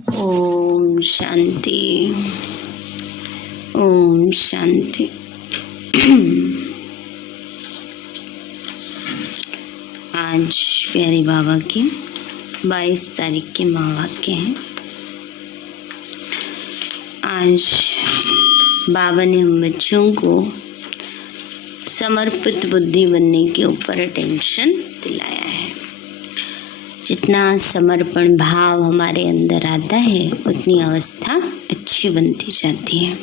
ओम शांति। ओम शांति। आज प्यारे बाबा के 22 तारीख के महावाक्य हैं। आज बाबा ने हम बच्चों को समर्पित बुद्धि बनने के ऊपर अटेंशन दिलाया है। जितना समर्पण भाव हमारे अंदर आता है उतनी अवस्था अच्छी बनती जाती है।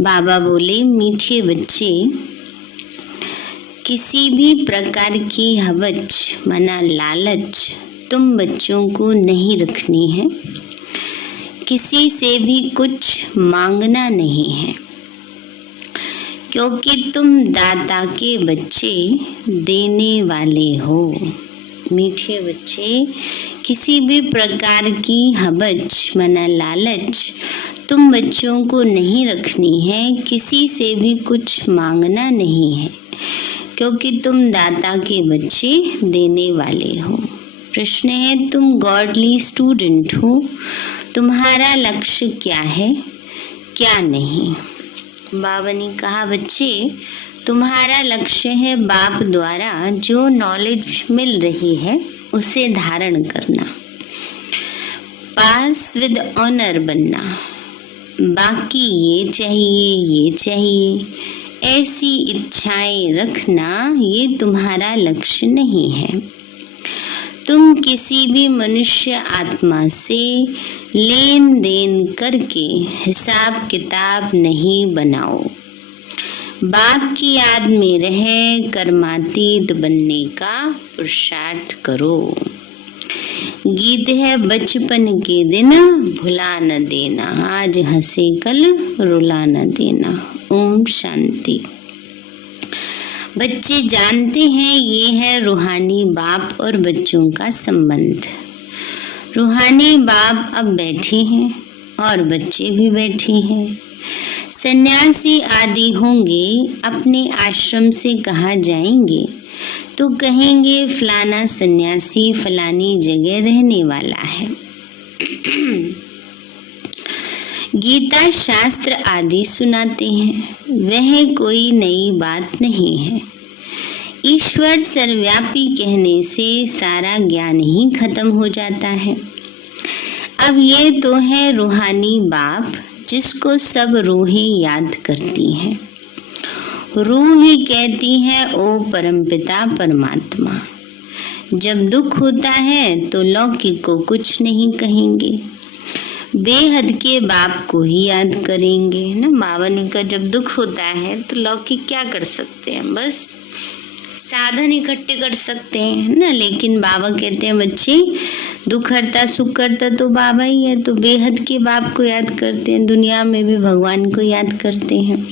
बाबा बोले, मीठे बच्चे, किसी भी प्रकार की हवच मना लालच तुम बच्चों को नहीं रखनी है। किसी से भी कुछ मांगना नहीं है, क्योंकि तुम दाता के बच्चे देने वाले हो। मीठे बच्चे, किसी भी प्रकार की हवच मना लालच तुम बच्चों को नहीं रखनी है। किसी से भी कुछ मांगना नहीं है, क्योंकि तुम दाता के बच्चे देने वाले हो। प्रश्न है, तुम गॉडली स्टूडेंट हो, तुम्हारा लक्ष्य क्या है, क्या नहीं। बाबा ने कहा, बच्चे, तुम्हारा लक्ष्य है बाप द्वारा जो नॉलेज मिल रही है उसे धारण करना, पास विद ऑनर बनना। बाकी ये चाहिए, ये चाहिए, ऐसी इच्छाएं रखना, ये तुम्हारा लक्ष्य नहीं है। तुम किसी भी मनुष्य आत्मा से लेन देन करके हिसाब किताब नहीं बनाओ। बाप की याद में रह कर्मातीत बनने का पुरुषार्थ करो। गीत है, बचपन के दिन भुला न देना, आज हंसे कल रुला न देना। ओम शांति। बच्चे जानते हैं ये है रूहानी बाप और बच्चों का संबंध। रूहानी बाप अब बैठे हैं और बच्चे भी बैठे हैं। सन्यासी आदि होंगे, अपने आश्रम से कहाँ जाएंगे तो कहेंगे फलाना सन्यासी फलानी जगह रहने वाला है। गीता शास्त्र आदि सुनाते हैं, वह कोई नई बात नहीं है। ईश्वर सर्वव्यापी कहने से सारा ज्ञान ही खत्म हो जाता है। अब ये तो है रूहानी बाप, जिसको सब रूहें याद करती हैं। रूह ही कहती है, ओ परमपिता परमात्मा। जब दुख होता है तो लौकिक को कुछ नहीं कहेंगे, बेहद के बाप को ही याद करेंगे ना। बाबा ने कहा, जब दुख होता है तो लौकिक क्या कर सकते हैं, बस साधन इकट्ठे कर सकते हैं ना। लेकिन बाबा कहते हैं, बच्चे, दुख हरता सुख करता तो बाबा ही है, तो बेहद के बाप को याद करते हैं, दुनिया में भी भगवान को याद करते हैं।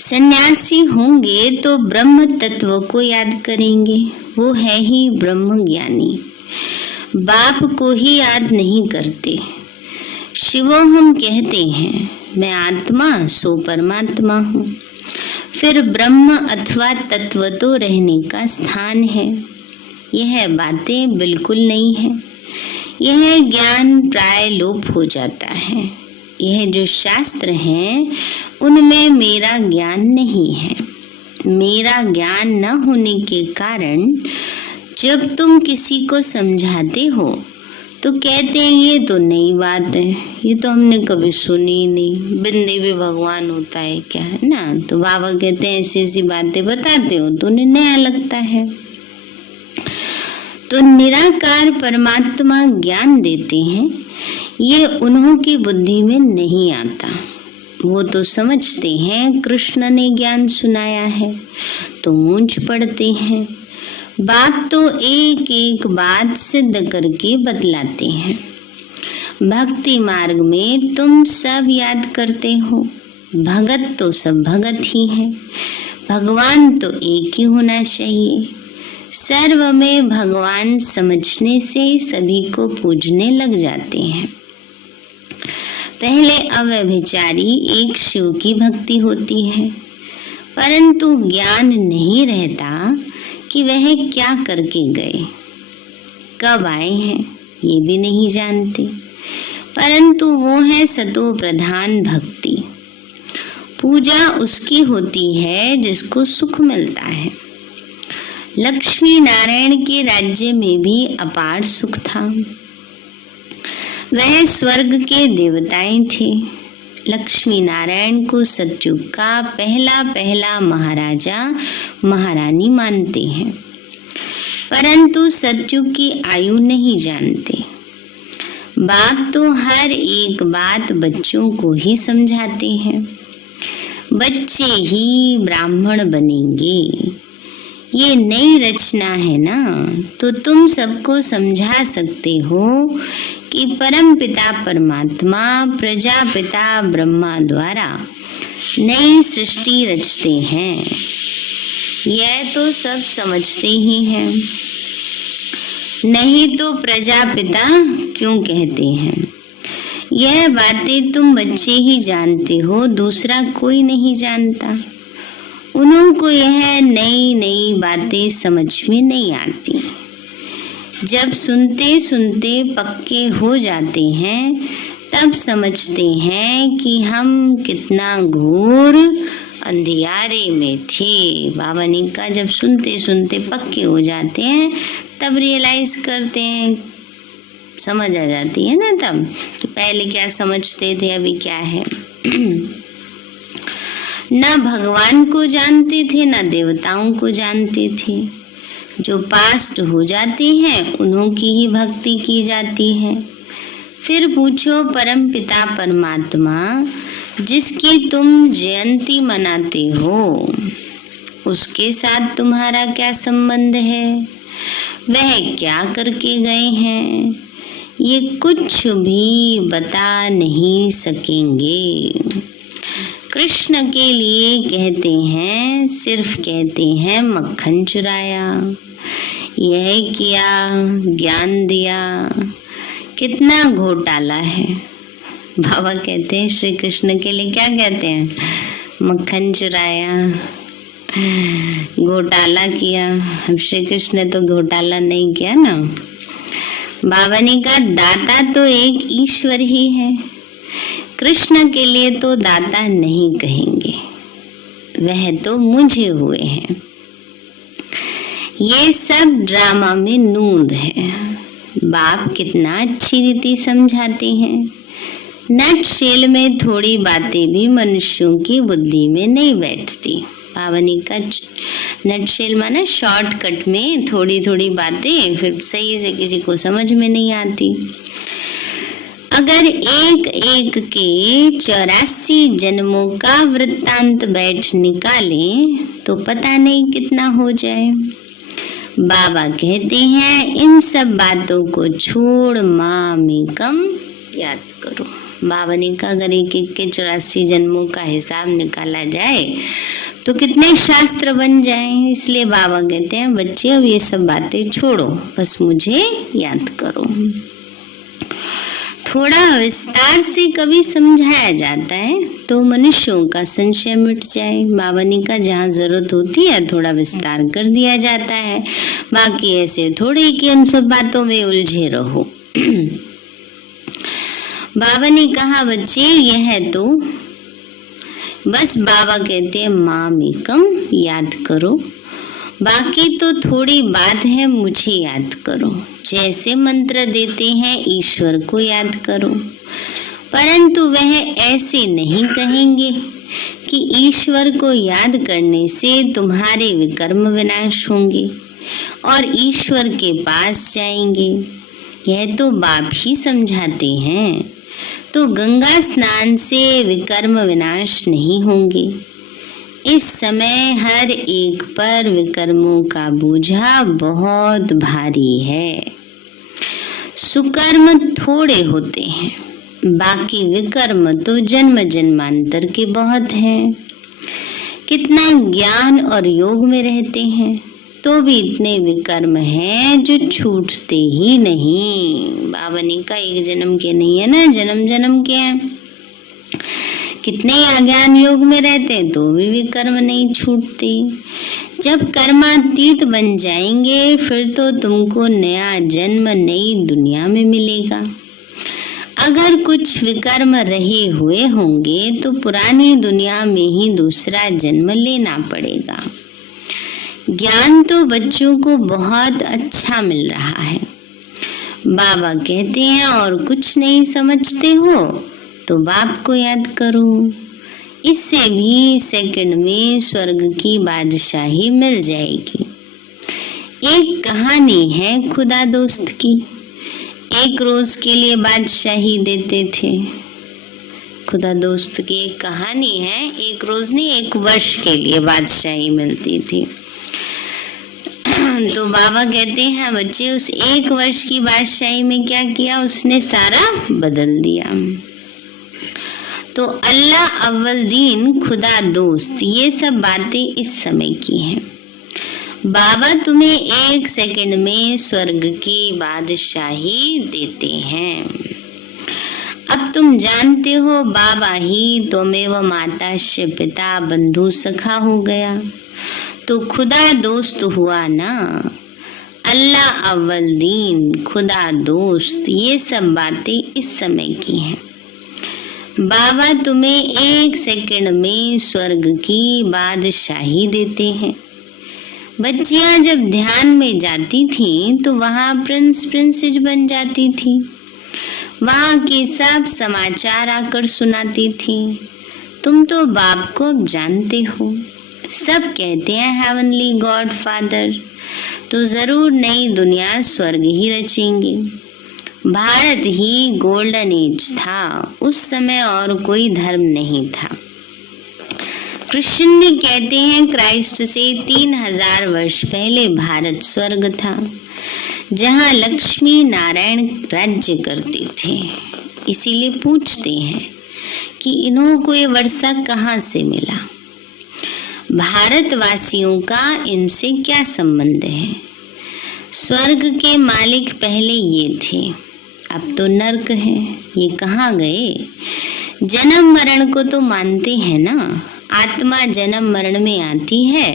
सन्यासी होंगे तो ब्रह्म तत्व को याद करेंगे, वो है ही ब्रह्म ज्ञानी। बाप को ही याद नहीं करते। शिवो हम कहते हैं, मैं आत्मा सो परमात्मा हूँ। फिर ब्रह्म अथवा तत्व तो रहने का स्थान है। यह बातें बिल्कुल नहीं है। यह ज्ञान प्राय लोप हो जाता है। यह जो शास्त्र हैं उनमें मेरा ज्ञान नहीं है। मेरा ज्ञान न होने के कारण जब तुम किसी को समझाते हो तो कहते हैं ये तो नई बात है, ये तो हमने कभी सुनी ही नहीं, बिन देवी भगवान होता है क्या, है ना। तो बाबा कहते हैं, ऐसी ऐसी बातें बताते हो तो उन्हें नया लगता है। तो निराकार परमात्मा ज्ञान देते हैं, ये उन्हों की बुद्धि में नहीं आता। वो तो समझते हैं कृष्ण ने ज्ञान सुनाया है तो मूंछ पड़ते हैं। बात तो एक एक बात सिद्ध करके बतलाते हैं। भक्ति मार्ग में तुम सब याद करते हो, भगत तो सब भगत ही है, भगवान तो एक ही होना चाहिए। सर्व में भगवान समझने से सभी को पूजने लग जाते हैं। पहले अव्यभिचारी एक शिव की भक्ति होती है, परंतु ज्ञान नहीं रहता कि वह क्या करके गए, कब आए हैं, ये भी नहीं जानते, परंतु वो है सतो प्रधान भक्ति। पूजा उसकी होती है जिसको सुख मिलता है। लक्ष्मी नारायण के राज्य में भी अपार सुख था। वह स्वर्ग के देवताएं थे। लक्ष्मी नारायण को सतयुग का पहला महाराजा महारानी मानते हैं, परंतु सतयुग की आयु नहीं जानते। बाप तो हर एक बात बच्चों को ही समझाते हैं। बच्चे ही ब्राह्मण बनेंगे, ये नई रचना है ना, तो तुम सबको समझा सकते हो कि परम पिता परमात्मा प्रजापिता ब्रह्मा द्वारा नई सृष्टि रचते हैं। यह तो सब समझते ही हैं, नहीं तो प्रजापिता क्यों कहते हैं। यह बातें तुम बच्चे ही जानते हो, दूसरा कोई नहीं जानता। उनको यह नई नई बातें समझ में नहीं आती। जब सुनते सुनते पक्के हो जाते हैं, तब समझते हैं कि हम कितना घोर अंधियारे में थे। बाबा ने कहा, जब सुनते सुनते पक्के हो जाते हैं तब रियलाइज करते हैं, समझ आ जाती है ना तब कि पहले क्या समझते थे, अभी क्या है। ना भगवान को जानते थे, ना देवताओं को जानते थे। जो पास्ट हो जाते हैं उन्हों की ही भक्ति की जाती है। फिर पूछो, परम पिता परमात्मा जिसकी तुम जयंती मनाते हो, उसके साथ तुम्हारा क्या संबंध है? वह क्या करके गए हैं? ये कुछ भी बता नहीं सकेंगे। कृष्ण के लिए कहते हैं, सिर्फ कहते हैं मक्खन चुराया, यह किया, ज्ञान दिया। कितना घोटाला है। बाबा कहते हैं श्री कृष्ण के लिए क्या कहते हैं? मक्खन चुराया, घोटाला किया। अब श्री कृष्ण ने तो घोटाला नहीं किया ना। बाबा ने कहा, दाता तो एक ईश्वर ही है। कृष्ण के लिए तो दाता नहीं कहेंगे, वह तो मुझे हुए हैं। ये सब ड्रामा में नूंद है। बाप कितना अच्छी रीति समझाते हैं। नट शेल में थोड़ी बातें भी मनुष्यों की बुद्धि में नहीं बैठती। पावनी का नट शेल माना शॉर्टकट में थोड़ी थोड़ी बातें फिर सही से किसी को समझ में नहीं आती। अगर एक एक के 84 जन्मों का वृत्तांत बैठ निकालें तो पता नहीं कितना हो जाए। बाबा कहते हैं, इन सब बातों को छोड़ मामेकम याद करो। बाबा ने कहा, अगर एक एक के 84 जन्मों का हिसाब निकाला जाए तो कितने शास्त्र बन जाएं। इसलिए बाबा कहते हैं, बच्चे अब ये सब बातें छोड़ो, बस मुझे याद करो। थोड़ा विस्तार से कभी समझाया जाता है तो मनुष्यों का संशय मिट जाए। बाबा ने कहा, जहाँ जरूरत होती है थोड़ा विस्तार कर दिया जाता है, बाकी ऐसे थोड़े कि उन सब बातों में उलझे रहो। बाबा ने कहा, बच्चे यह तो बस बाबा कहते हैं मामेकम याद करो, बाकी तो थोड़ी बात है, मुझे याद करो। जैसे मंत्र देते हैं ईश्वर को याद करो, परंतु वह ऐसे नहीं कहेंगे कि ईश्वर को याद करने से तुम्हारे विकर्म विनाश होंगे और ईश्वर के पास जाएंगे। यह तो बाप ही समझाते हैं। तो गंगा स्नान से विकर्म विनाश नहीं होंगे। इस समय हर एक पर विकर्मों का बोझा बहुत भारी है। सुकर्म थोड़े होते हैं, बाकी विकर्म तो जन्म जन्मांतर के बहुत हैं। कितना ज्ञान और योग में रहते हैं तो भी इतने विकर्म हैं जो छूटते ही नहीं। बाबा ने कहा, एक जन्म के नहीं है ना, जन्म जन्म के हैं। कितने अज्ञान योग में रहते हैं तो भी विकर्म नहीं छूटते। जब कर्मातीत बन जाएंगे फिर तो तुमको नया जन्म नई दुनिया में मिलेगा। अगर कुछ विकर्म रहे हुए होंगे तो पुरानी दुनिया में ही दूसरा जन्म लेना पड़ेगा। ज्ञान तो बच्चों को बहुत अच्छा मिल रहा है। बाबा कहते हैं और कुछ नहीं समझते हो तो बाप को याद करो, इससे भी सेकंड में स्वर्ग की बादशाही मिल जाएगी। एक कहानी है खुदा दोस्त की। एक रोज के लिए बादशाही देते थे। खुदा दोस्त की एक कहानी है, एक रोज नहीं 1 वर्ष के लिए बादशाही मिलती थी। तो बाबा कहते हैं बच्चे उस 1 वर्ष की बादशाही में क्या किया, उसने सारा बदल दिया। तो अल्लाह अव्वल दीन खुदा दोस्त ये सब बातें इस समय की हैं। बाबा तुम्हें 1 सेकंड में स्वर्ग की बादशाही देते हैं। अब तुम जानते हो बाबा ही त्वमेव माता से पिता बंधु सखा हो गया, तो खुदा दोस्त हुआ ना। अल्लाह अव्वल दीन खुदा दोस्त ये सब बातें इस समय की हैं। बाबा तुम्हें 1 सेकंड में स्वर्ग की बादशाही देते हैं। बच्चियां जब ध्यान में जाती थीं तो वहां प्रिंस प्रिंसेस बन जाती थी। वहां के सब समाचार आकर सुनाती थी। तुम तो बाप को अब जानते हो। सब कहते हैं हेवनली गॉड फादर, तो जरूर नई दुनिया स्वर्ग ही रचेंगे। भारत ही गोल्डन एज था, उस समय और कोई धर्म नहीं था। कृष्ण भी कहते हैं क्राइस्ट से 3000 वर्ष पहले भारत स्वर्ग था, जहाँ लक्ष्मी नारायण राज्य करते थे। इसीलिए पूछते हैं कि इन्हों को ये वर्षा कहाँ से मिला। भारतवासियों का इनसे क्या संबंध है। स्वर्ग के मालिक पहले ये थे, अब तो नर्क है। ये कहाँ गए। जन्म मरण को तो मानते हैं ना। आत्मा जन्म मरण में आती है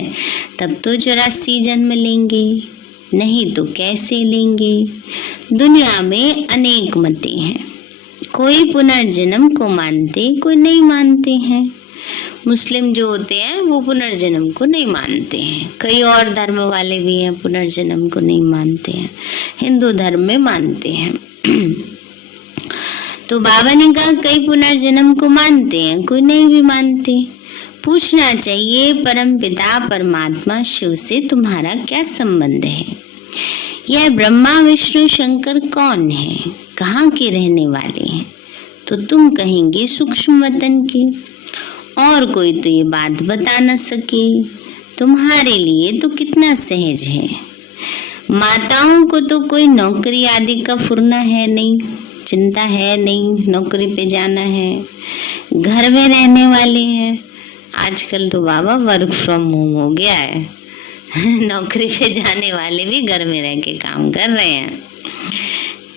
तब तो 84 जन्म लेंगे, नहीं तो कैसे लेंगे। दुनिया में अनेक मतें हैं। कोई पुनर्जन्म को मानते, कोई नहीं मानते हैं। मुस्लिम जो होते हैं वो पुनर्जन्म को नहीं मानते हैं। कई और धर्म वाले भी हैं पुनर्जन्म को नहीं मानते हैं। हिंदू धर्म में मानते हैं। तो बाबा ने कहा कई पुनर्जन्म को मानते हैं, कोई नहीं भी मानते। पूछना चाहिए परम पिता परमात्मा शिव से तुम्हारा क्या संबंध है। यह ब्रह्मा विष्णु शंकर कौन है, कहाँ के रहने वाले हैं। तो तुम कहेंगे सूक्ष्म वतन के। और कोई तो ये बात बता न सके। तुम्हारे लिए तो कितना सहज है। माताओं को तो कोई नौकरी आदि का फुरना है नहीं, चिंता है नहीं, नौकरी पे जाना है, घर में रहने वाले हैं। आजकल तो बाबा वर्क फ्रॉम होम हो गया है। नौकरी पे जाने वाले भी घर में रह के काम कर रहे हैं।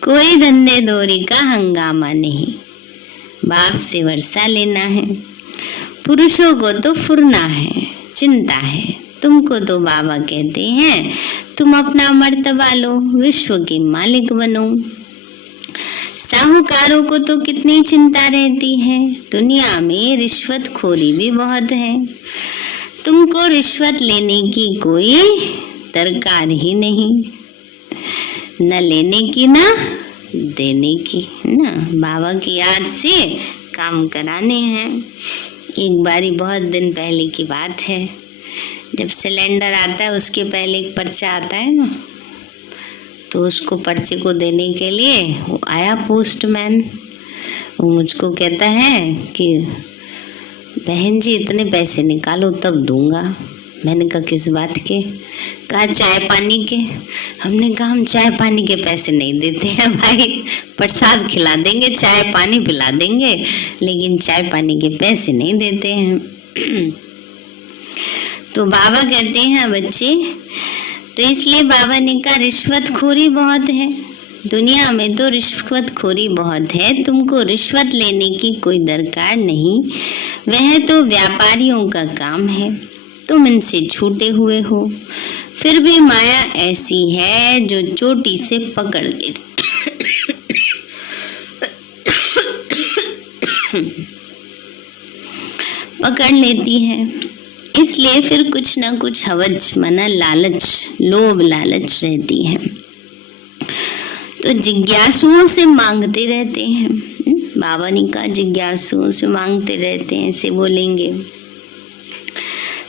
कोई धंधे दौरी का हंगामा नहीं। बाप से वर्षा लेना है। पुरुषों को तो फुरना है, चिंता है। तुमको तो बाबा कहते हैं तुम अपना मर्तबा लो, विश्व के मालिक बनो। साहूकारों को तो कितनी चिंता रहती है। दुनिया में रिश्वतखोरी भी बहुत है। तुमको रिश्वत लेने की कोई दरकार ही नहीं, न लेने की ना देने की ना। बाबा की याद से काम कराने हैं। एक बारी बहुत दिन पहले की बात है, जब सिलेंडर आता है उसके पहले एक पर्चा आता है ना, तो उसको पर्चे को देने के लिए वो आया पोस्टमैन। वो मुझको कहता है कि बहन जी इतने पैसे निकालो तब दूंगा। मैंने कहा किस बात के। कहा चाय पानी के। हमने कहा हम चाय पानी के पैसे नहीं देते हैं भाई, प्रसाद खिला देंगे, चाय पानी पिला देंगे, लेकिन चाय पानी के पैसे नहीं देते हैं। तो बाबा कहते हैं बच्चे, तो इसलिए बाबा ने कहा रिश्वतखोरी बहुत है। दुनिया में तो रिश्वतखोरी बहुत है। तुमको रिश्वत लेने की कोई दरकार नहीं, वह तो व्यापारियों का काम है। तुम इनसे छूटे हुए हो, फिर भी माया ऐसी है जो चोटी से पकड़ लेती है। इसलिए फिर कुछ ना कुछ हवज माना लालच, लोभ लालच रहती है। तो जिज्ञासुओं से मांगते रहते हैं। बाबा ने कहा जिज्ञासुओं से मांगते रहते हैं, ऐसे बोलेंगे,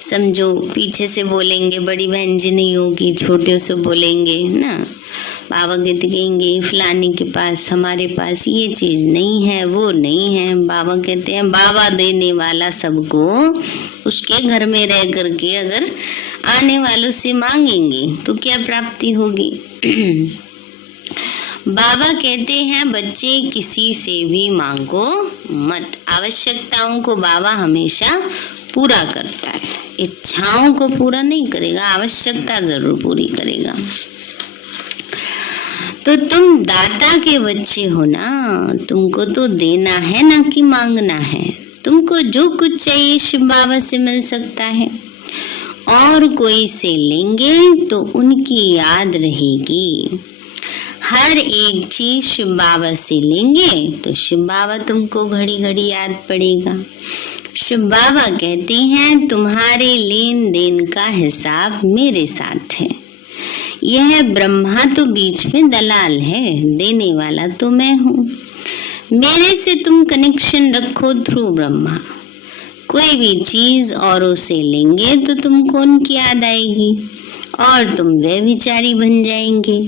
समझो पीछे से बोलेंगे बड़ी बहन जी नहीं होगी, छोटे से बोलेंगे ना, बाबा कहते कहेंगे फलाने के पास, हमारे पास ये चीज नहीं है, वो नहीं है। बाबा कहते हैं बाबा देने वाला सबको, उसके घर में रह करके अगर आने वालों से मांगेंगे तो क्या प्राप्ति होगी। बाबा कहते हैं बच्चे किसी से भी मांगो मत, आवश्यकताओं को बाबा हमेशा पूरा करता है, इच्छाओं को पूरा नहीं करेगा, आवश्यकता जरूर पूरी करेगा। तो तुम दाता के बच्चे हो ना, तुमको तो देना है ना कि मांगना है। तुमको जो कुछ चाहिए शिव बाबा से मिल सकता है, और कोई से लेंगे तो उनकी याद रहेगी। हर एक चीज शिव बाबा से लेंगे तो शिव बाबा तुमको घड़ी घड़ी याद पड़ेगा। शिव बाबा कहते हैं तुम्हारे लेन देन का हिसाब मेरे साथ है। यह ब्रह्मा तो बीच में दलाल है, देने वाला तो मैं हूँ। मेरे से तुम कनेक्शन रखो थ्रू ब्रह्मा। कोई भी चीज औरों से लेंगे तो तुमको उनकी याद आएगी और तुम व्यभिचारी बन जाएंगे।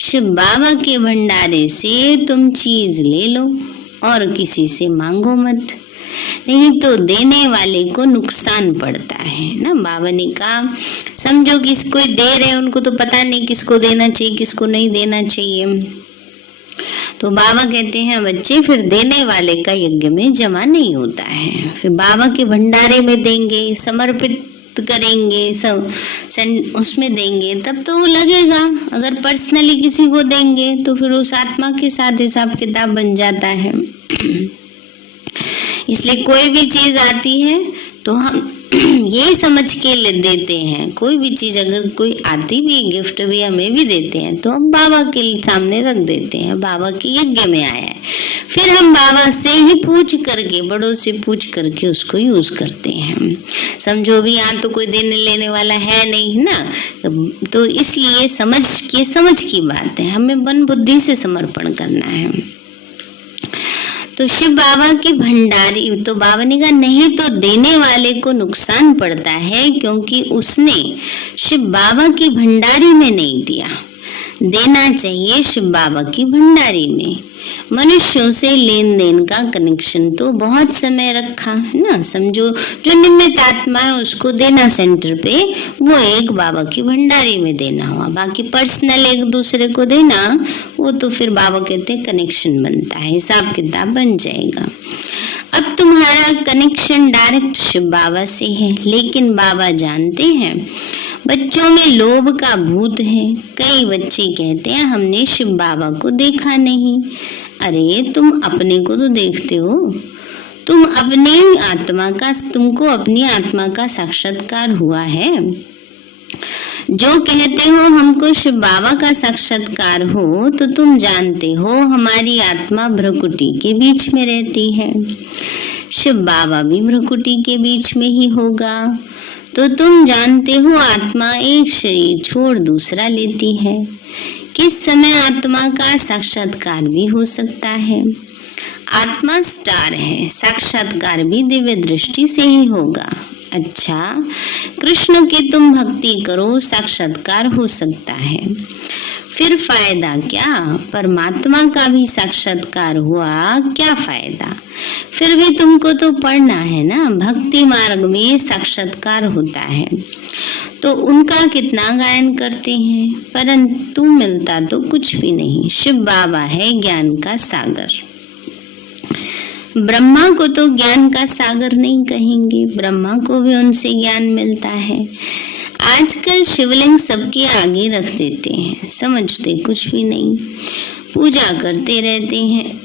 शिव बाबा के भंडारे से तुम चीज ले लो और किसी से मांगो मत, नहीं तो देने वाले को नुकसान पड़ता है ना। बाबा ने कहा समझो किसको दे रहे हैं, उनको तो पता नहीं किसको देना चाहिए किसको नहीं देना चाहिए। तो बाबा कहते हैं बच्चे फिर देने वाले का यज्ञ में जमा नहीं होता है, फिर बाबा के भंडारे में देंगे, समर्पित करेंगे, सब उसमें देंगे तब तो वो लगेगा। अगर पर्सनली किसी को देंगे तो फिर उस आत्मा के साथ हिसाब किताब बन जाता है। इसलिए कोई भी चीज आती है तो हम ये समझ के ले देते हैं। कोई भी चीज अगर कोई आती भी गिफ्ट भी हमें भी देते हैं तो हम बाबा के सामने रख देते हैं, बाबा के यज्ञ में आया है। फिर हम बाबा से ही पूछ करके, बड़ों से पूछ करके उसको यूज करते हैं। समझो भी यहाँ तो कोई देने लेने वाला है नहीं ना, तो इसलिए समझ की बात है, हमें मन बुद्धि से समर्पण करना है। तो शिव बाबा के भंडारी, तो बाबा ने कहा नहीं तो देने वाले को नुकसान पड़ता है क्योंकि उसने शिव बाबा की भंडारी में नहीं दिया। देना चाहिए शिव बाबा की भंडारी में। मनुष्यों से लेन देन का कनेक्शन तो बहुत समय रखा है ना। समझो जो निमित्त आत्मा है उसको देना सेंटर पे, वो एक बाबा की भंडारी में देना हुआ। बाकी पर्सनल एक दूसरे को देना वो तो फिर बाबा कहते हैं कनेक्शन बनता है, हिसाब किताब बन जाएगा। अब तुम्हारा कनेक्शन डायरेक्ट शिव बाबा से है, लेकिन बाबा जानते हैं बच्चों में लोभ का भूत है। कई बच्चे कहते हैं हमने शिव बाबा को देखा नहीं। अरे तुम अपने को तो देखते हो, तुमको अपनी आत्मा का साक्षात्कार हुआ है। जो कहते हो हमको शिव बाबा का साक्षात्कार हो तो तुम जानते हो हमारी आत्मा भ्रकुटी के बीच में रहती है, शिव बाबा भी भ्रकुटी के बीच में ही होगा। तो तुम जानते हो आत्मा एक शरीर छोड़ दूसरा लेती है। किस समय आत्मा का साक्षात्कार भी हो सकता है। आत्मा स्टार है, साक्षात्कार भी दिव्य दृष्टि से ही होगा। अच्छा, कृष्ण की तुम भक्ति करो, साक्षात्कार हो सकता है, फिर फायदा क्या? परमात्मा का भी साक्षात्कार हुआ, क्या फायदा? फिर भी तुमको तो पढ़ना है ना, भक्ति मार्ग में साक्षात्कार होता है तो उनका कितना गायन करते हैं, परंतु मिलता तो कुछ भी नहीं। शिव बाबा है ज्ञान का सागर। ब्रह्मा को तो ज्ञान का सागर नहीं कहेंगे, ब्रह्मा को भी उनसे ज्ञान मिलता है। आजकल शिवलिंग सबके आगे रख देते हैं, समझते कुछ भी नहीं, पूजा करते रहते हैं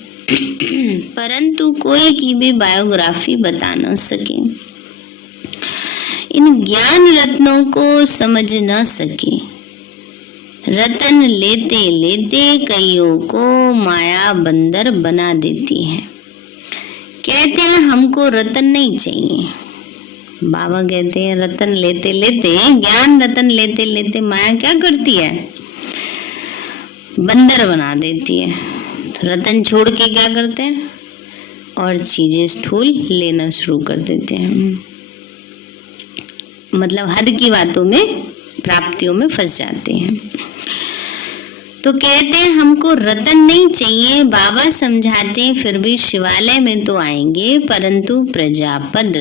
परंतु कोई की भी बायोग्राफी बता न सके। इन ज्ञान रत्नों को समझ न सके। रतन लेते लेते कईयों को माया बंदर बना देती है। कहते हैं हमको रतन नहीं चाहिए। बाबा कहते हैं रतन लेते लेते, ज्ञान रतन लेते लेते माया क्या करती है? बंदर बना देती है। तो रतन छोड़ के क्या करते हैं? और चीजें स्थूल लेना शुरू कर देते हैं। मतलब हद की बातों में, प्राप्तियों में फंस जाते हैं। तो कहते हैं हमको रतन नहीं चाहिए। बाबा समझाते हैं फिर भी शिवालय में तो आएंगे, परंतु प्रजापद,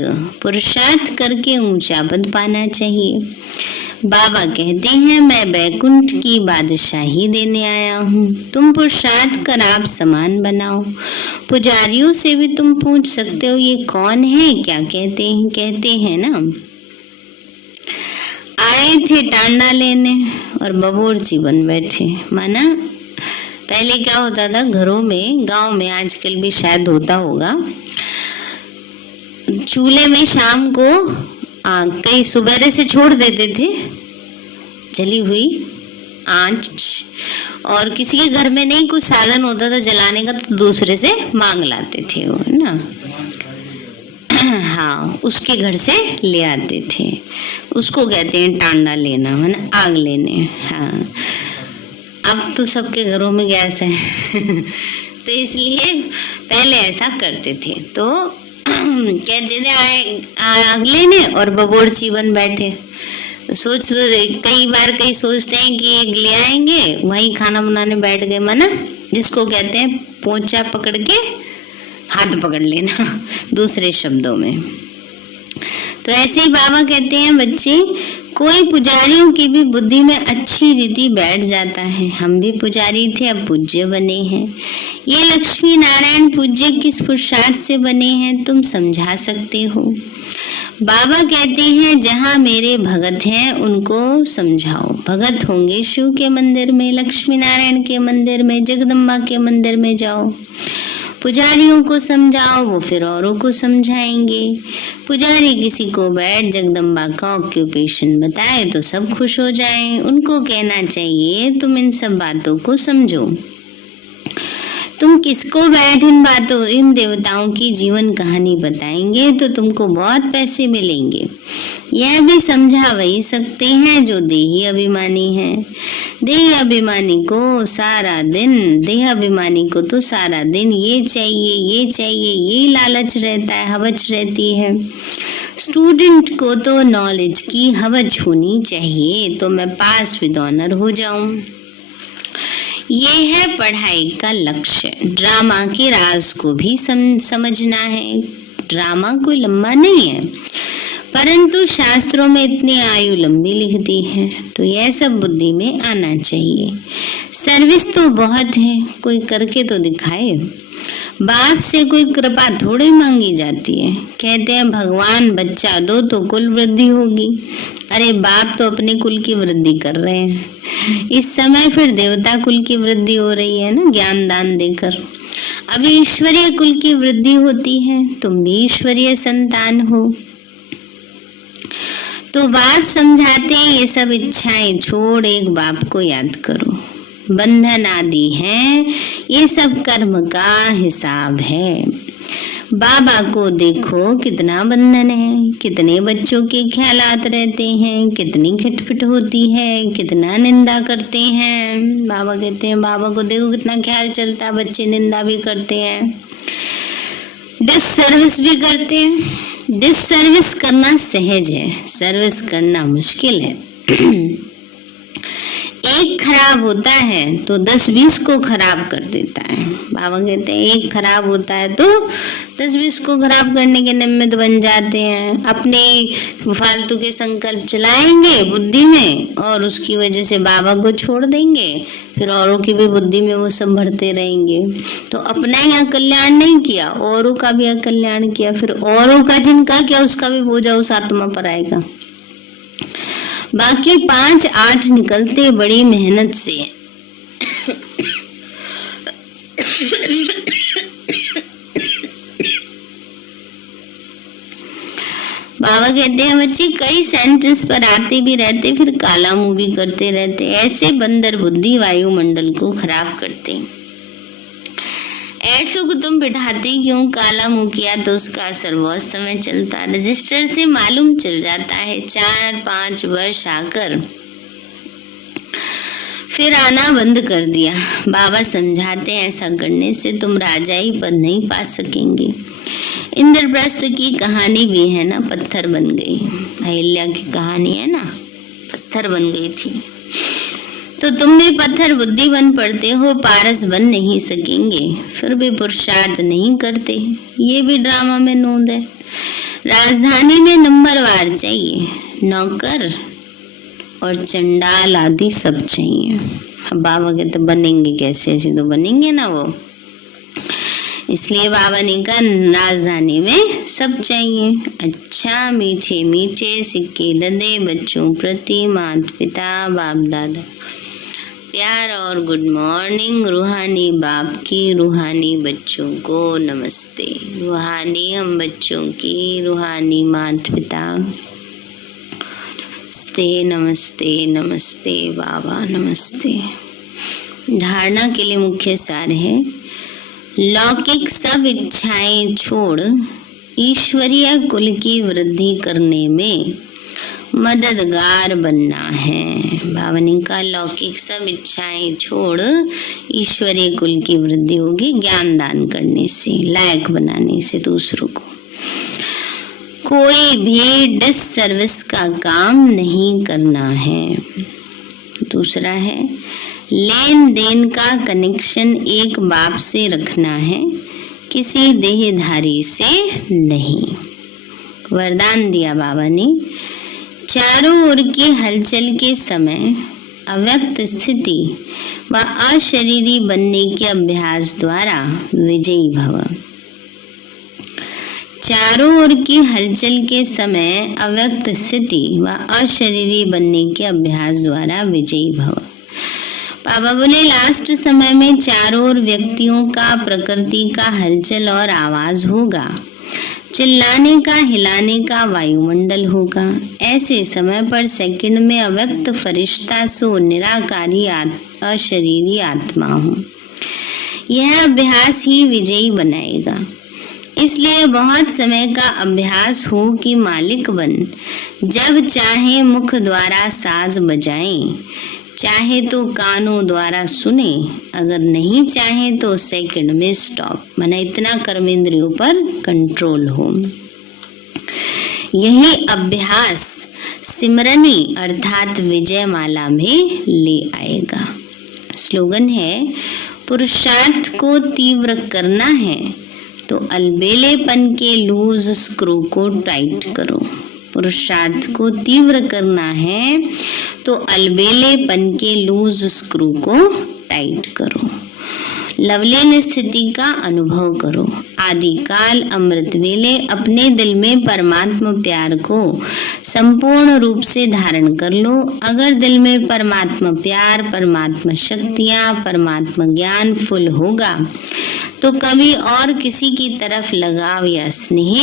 पुरुषार्थ करके ऊंचा पद पाना चाहिए। बाबा कहते हैं मैं बैकुंठ की बादशाही देने आया हूँ, तुम पुरुषार्थ कर आप समान बनाओ। पुजारियों से भी तुम पूछ सकते हो ये कौन है, क्या कहते हैं ना, आए थे टांडा लेने और बबोरची बन बैठे। माना पहले क्या होता था घरों में, गांव में, आजकल भी शायद होता होगा, चूल्हे में शाम को कई सुबेरे से छोड़ देते थे जली हुई आंच, और किसी के घर में नहीं कुछ साधन होता था जलाने का तो दूसरे से मांग लाते थे वो, है ना। हाँ, उसके घर से ले आते थे, उसको कहते हैं टांडा लेना, है ना, आग लेने। हाँ, अब तो सबके घरों में गैस है तो इसलिए पहले ऐसा करते थे। तो कहते थे आग लेने और बबोरची बन बैठे। तो सोच लो, कई बार कई सोचते हैं कि ले आएंगे, वहीं खाना बनाने बैठ गए, माना जिसको कहते हैं पोंचा पकड़ के हाथ पकड़ लेना दूसरे शब्दों में। तो ऐसे ही बाबा कहते हैं बच्चे, कोई पुजारियों की भी बुद्धि में अच्छी रीति बैठ जाता है। हम भी पुजारी थे, अब पूज्य बने हैं। ये लक्ष्मी नारायण पूज्य किस पुरुषार्थ से बने हैं तुम समझा सकते हो। बाबा कहते हैं जहाँ मेरे भगत हैं उनको समझाओ। भगत होंगे शिव के मंदिर में, लक्ष्मी नारायण के मंदिर में, जगदम्बा के मंदिर में जाओ। पुजारियों को समझाओ, वो फिर औरों को समझाएंगे। पुजारी किसी को बैठ जगदम्बा का ऑक्यूपेशन बताए तो सब खुश हो जाएं। उनको कहना चाहिए तुम इन सब बातों को समझो। तुम किसको बैठ इन देवताओं की जीवन कहानी बताएंगे तो तुमको बहुत पैसे मिलेंगे। यह भी समझा वही सकते हैं जो देही अभिमानी है। देही अभिमानी को तो सारा दिन ये चाहिए ये लालच रहता है, हवच रहती है। स्टूडेंट को तो नॉलेज की हवच होनी चाहिए, तो मैं पास विद ऑनर हो जाऊं। ये है पढ़ाई का लक्ष्य। ड्रामा के राज को भी समझना है। ड्रामा कोई लंबा नहीं है, परंतु शास्त्रों में इतनी आयु लंबी लिख दी है, तो यह सब बुद्धि में आना चाहिए। सर्विस तो बहुत है, कोई करके तो दिखाए। बाप से कोई कृपा थोड़ी मांगी जाती है। कहते हैं भगवान बच्चा दो तो कुल वृद्धि होगी। अरे बाप तो अपने कुल की वृद्धि कर रहे हैं। इस समय फिर देवता कुल की वृद्धि हो रही है ना, ज्ञान दान देकर। अब ईश्वरीय कुल की वृद्धि होती है, तुम भी ईश्वरीय संतान हो। तो बाप समझाते हैं ये सब इच्छाएं छोड़ एक बाप को याद करो। बंधन आदि हैं, ये सब कर्म का हिसाब है। बाबा को देखो कितना बंधन है, कितने बच्चों के ख्यालात रहते हैं, कितनी खिटपिट होती है, कितना निंदा करते हैं। बाबा कहते हैं बाबा को देखो कितना ख्याल चलता है, बच्चे निंदा भी करते हैं, डिससर्विस भी करते हैं। डिससर्विस करना सहज है, सर्विस करना मुश्किल है। एक खराब होता है तो 10-20 को खराब कर देता है। बाबा कहते हैं एक खराब होता है तो 10-20 को खराब करने के निमित्त बन जाते हैं। अपने फालतू के संकल्प चलाएंगे बुद्धि में और उसकी वजह से बाबा को छोड़ देंगे, फिर औरों की भी बुद्धि में वो सब भरते रहेंगे। तो अपना ही अकल्याण नहीं किया, औरों का भी अकल्याण किया, फिर औरों का जिनका किया उसका भी बोझा उस आत्मा पर आएगा। बाकी 5-8 निकलते बड़ी मेहनत से। बाबा कहते हैं बच्चे कई सेंटेंस पर आते भी रहते फिर काला मुंह भी करते रहते, ऐसे बंदर बुद्धि वायुमंडल को खराब करते। ऐसों को तुम बिठाते क्यों? काला मुंह किया तो उसका असर बहुत समय चलता, रजिस्टर से मालूम चल जाता है। 4-5 वर्ष आकर फिर आना बंद कर दिया। बाबा समझाते हैं ऐसा करने से तुम राजाई पद नहीं पा सकेंगे। इंद्रप्रस्थ की कहानी भी है ना, पत्थर बन गई। अहिल्या की कहानी है ना, पत्थर बन गई थी। तो तुम भी पत्थर बुद्धि बन पड़ते हो, पारस बन नहीं सकेंगे, फिर भी पुरुषार्थ नहीं करते। ये भी ड्रामा में नूंद है। राजधानी में नंबरवार चाहिए, नौकर और चंडाल आदि सब चाहिए। अब बाबा कहते बनेंगे कैसे? ऐसे तो बनेंगे ना वो। इसलिए बाबा ने कहा राजधानी में सब चाहिए। अच्छा मीठे मीठे सिक्के लदे बच्चों प्रति माता पिता बाप दादा प्यार और गुड मॉर्निंग। रूहानी बाप की रूहानी बच्चों को नमस्ते। रूहानी हम बच्चों की रूहानी माता पिता नमस्ते नमस्ते नमस्ते बाबा नमस्ते। धारणा के लिए मुख्य सार है लौकिक सब इच्छाएं छोड़ ईश्वरीय कुल की वृद्धि करने में मददगार बनना है। बाबा ने कहा लौकिक सब इच्छाएं छोड़ ईश्वरीय कुल की वृद्धि होगी ज्ञान दान करने से, लायक बनाने से दूसरों को। कोई भी डिससर्विस का काम नहीं करना है। दूसरा है लेन देन का कनेक्शन एक बाप से रखना है, किसी देहधारी से नहीं। वरदान दिया बाबा ने, चारों ओर की हलचल के समय अव्यक्त स्थिति व अशरीरी बनने के अभ्यास द्वारा विजयी भव। चारों ओर की हलचल के समय अव्यक्त स्थिति व अशरीरी बनने के अभ्यास द्वारा विजयी भव। बाबा बोले लास्ट समय में चारों ओर व्यक्तियों का प्रकृति का हलचल और आवाज होगा, चिल्लाने का हिलाने का वायुमंडल होगा। ऐसे समय पर सेकंड में अव्यक्त फरिश्ता सो निराकारी अशरीरी आत्मा हो। यह अभ्यास ही विजयी बनाएगा। इसलिए बहुत समय का अभ्यास हो कि मालिक बन जब चाहे मुख द्वारा साज बजाएं, चाहे तो कानों द्वारा सुने, अगर नहीं चाहे तो सेकंड में स्टॉप, माने इतना कर्मेंद्रियों पर कंट्रोल हो। यही अभ्यास सिमरनी अर्थात विजय माला में ले आएगा। स्लोगन है पुरुषार्थ को तीव्र करना है तो अलबेलेपन के लूज स्क्रू को टाइट करो। पुरुषार्थ को तीव्र करना है तो अलबेलेपन के लूज स्क्रू को टाइट करो। लवलीन स्थिति का अनुभव करो। आदिकाल अमृत वेले अपने दिल में परमात्मा प्यार को संपूर्ण रूप से धारण कर लो। अगर दिल में परमात्मा प्यार, परमात्मा शक्तियाँ, परमात्मा ज्ञान फुल होगा तो कभी और किसी की तरफ लगाव या स्नेह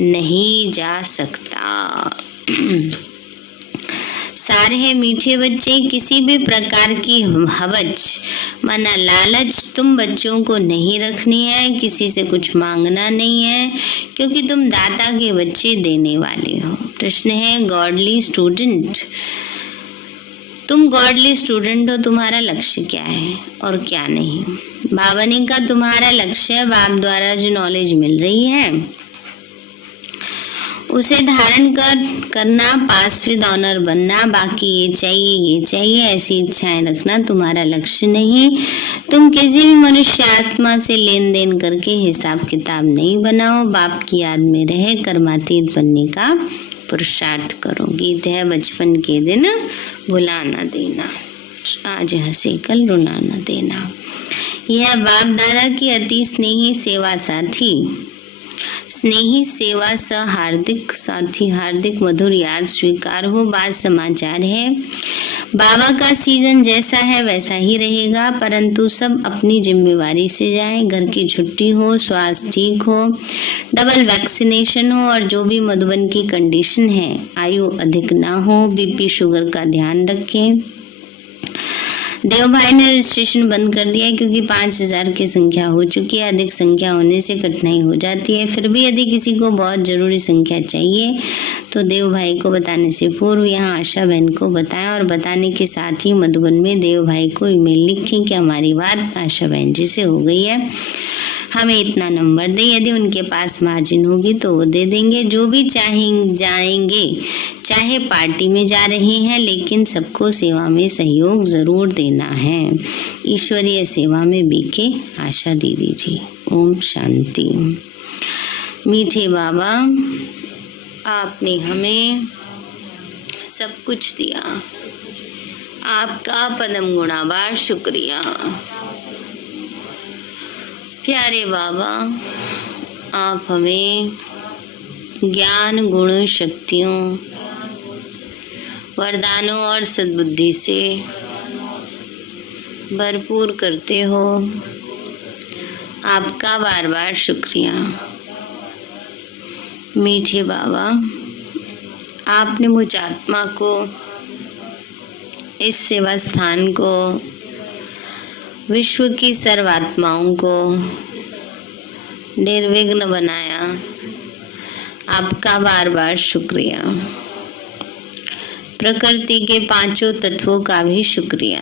नहीं जा सकता। सारे हैं मीठे बच्चे, किसी भी प्रकार की हवज माना लालच तुम बच्चों को नहीं रखनी है, किसी से कुछ मांगना नहीं है, क्योंकि तुम दाता के बच्चे देने वाले हो। प्रश्न है गॉडली स्टूडेंट, तुम गॉडली स्टूडेंट हो, तुम्हारा लक्ष्य क्या है और क्या नहीं? बाबा ने कहा तुम्हारा लक्ष्य बाप द्वारा जो नॉलेज मिल रही है उसे धारण करना, पास विद ऑनर बनना, बाकी ये चाहिए ऐसी इच्छाएं रखना तुम्हारा लक्ष्य नहीं। तुम किसी भी मनुष्य आत्मा से लेन देन करके हिसाब किताब नहीं बनाओ, बाप की याद में रहे कर्मातीत बनने का पुरुषार्थ करो। गीत है बचपन के दिन भुला ना देना, आज हंसी कल रुला ना देना। यह बाप दादा की अति स्नेही सेवा साथी स्नेही सेवा स हार्दिक, साथी हार्दिक मधुर याद स्वीकार हो। बात समाचार है, बाबा का सीजन जैसा है वैसा ही रहेगा, परंतु सब अपनी जिम्मेवारी से जाएं। घर की छुट्टी हो, स्वास्थ्य ठीक हो, डबल वैक्सीनेशन हो और जो भी मधुबन की कंडीशन है, आयु अधिक ना हो, बीपी शुगर का ध्यान रखें। देव भाई ने रजिस्ट्रेशन बंद कर दिया है क्योंकि 5000 की संख्या हो चुकी है। अधिक संख्या होने से कठिनाई हो जाती है। फिर भी यदि किसी को बहुत जरूरी संख्या चाहिए तो देव भाई को बताने से पूर्व यहाँ आशा बहन को बताएं और बताने के साथ ही मधुबन में देव भाई को ईमेल लिखें कि हमारी बात आशा बहन जी से हो गई है, हमें इतना नंबर दे। यदि उनके पास मार्जिन होगी तो वो दे देंगे। जो भी जाएंगे, चाहे पार्टी में जा रहे हैं, लेकिन सबको सेवा में सहयोग जरूर देना है। ईश्वरीय सेवा में बीके आशा दीदी जी। ओम शांति। मीठे बाबा, आपने हमें सब कुछ दिया, आपका पदम गुणाबार शुक्रिया। प्यारे बाबा, आप हमें ज्ञान, गुण, शक्तियों, वरदानों और सद्बुद्धि से भरपूर करते हो। आपका बार बार शुक्रिया। मीठे बाबा, आपने मुझ आत्मा को, इस सेवा स्थान को, विश्व की सर्वात्माओं को निर्विघ्न बनाया। आपका बार बार शुक्रिया। प्रकृति के पांचों तत्वों का भी शुक्रिया।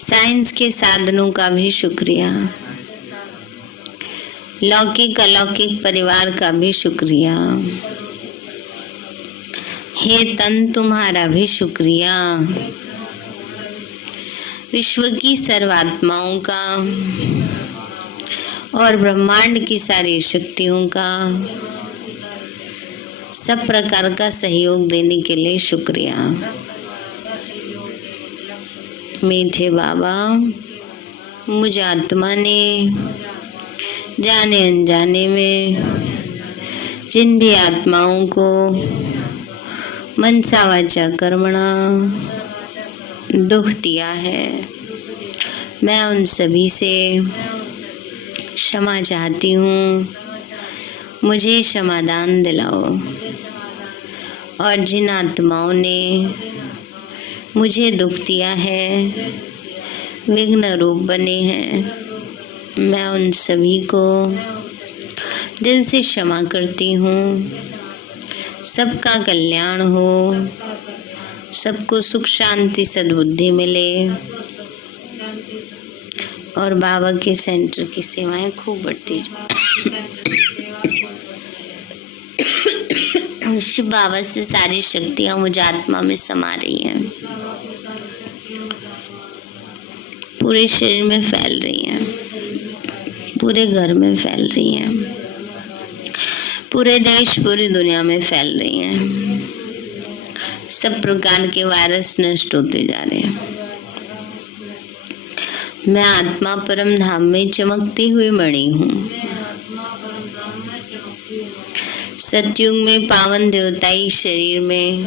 साइंस के साधनों का भी शुक्रिया। लौकिक अलौकिक परिवार का भी शुक्रिया। हे तन, तुम्हारा भी शुक्रिया। विश्व की सर्वात्माओं का और ब्रह्मांड की सारी शक्तियों का सब प्रकार का सहयोग देने के लिए शुक्रिया। मीठे बाबा, मुझ आत्मा ने जाने अनजाने में जिन भी आत्माओं को मनसा वाचा कर्मणा दुख दिया है, मैं उन सभी से क्षमा चाहती हूँ। मुझे क्षमादान दिलाओ। और जिन आत्माओं ने मुझे दुख दिया है, विघ्न रूप बने हैं, मैं उन सभी को दिल से क्षमा करती हूँ। सबका कल्याण हो, सबको सुख शांति सद्बुद्धि मिले और बाबा के सेंटर की सेवाएं खूब बढ़ती जाए। शिव बाबा से सारी शक्तियां मुझे आत्मा में समा रही हैं, पूरे शरीर में फैल रही हैं, पूरे घर में फैल रही हैं, पूरे देश पूरी दुनिया में फैल रही हैं। सब प्रकार के वायरस नष्ट होते जा रहे हैं। मैं आत्मा परम धाम में चमकती हुई मणि हूँ। सतयुग में पावन देवताई शरीर में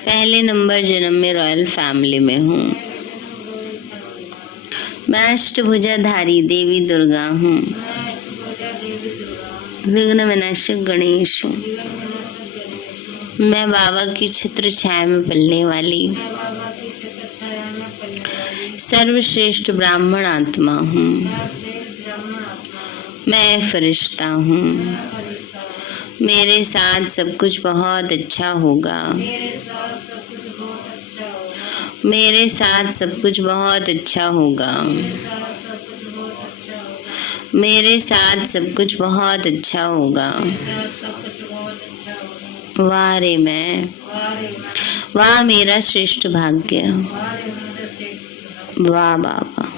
पहले नंबर जन्म में रॉयल फैमिली में हूँ। मैं अष्टभुजाधारी देवी दुर्गा हूँ। विघ्न विनाशक गणेश हूँ। मैं बाबा की छत्र छाया में पलने वाली सर्वश्रेष्ठ ब्राह्मण आत्मा हूँ। मैं फरिश्ता हूँ। मेरे साथ सब कुछ बहुत अच्छा होगा। मेरे साथ सब कुछ बहुत अच्छा होगा। मेरे साथ सब कुछ बहुत अच्छा होगा। वाह रे मैं, वाह मेरा श्रेष्ठ भाग्य, वाह बाबा।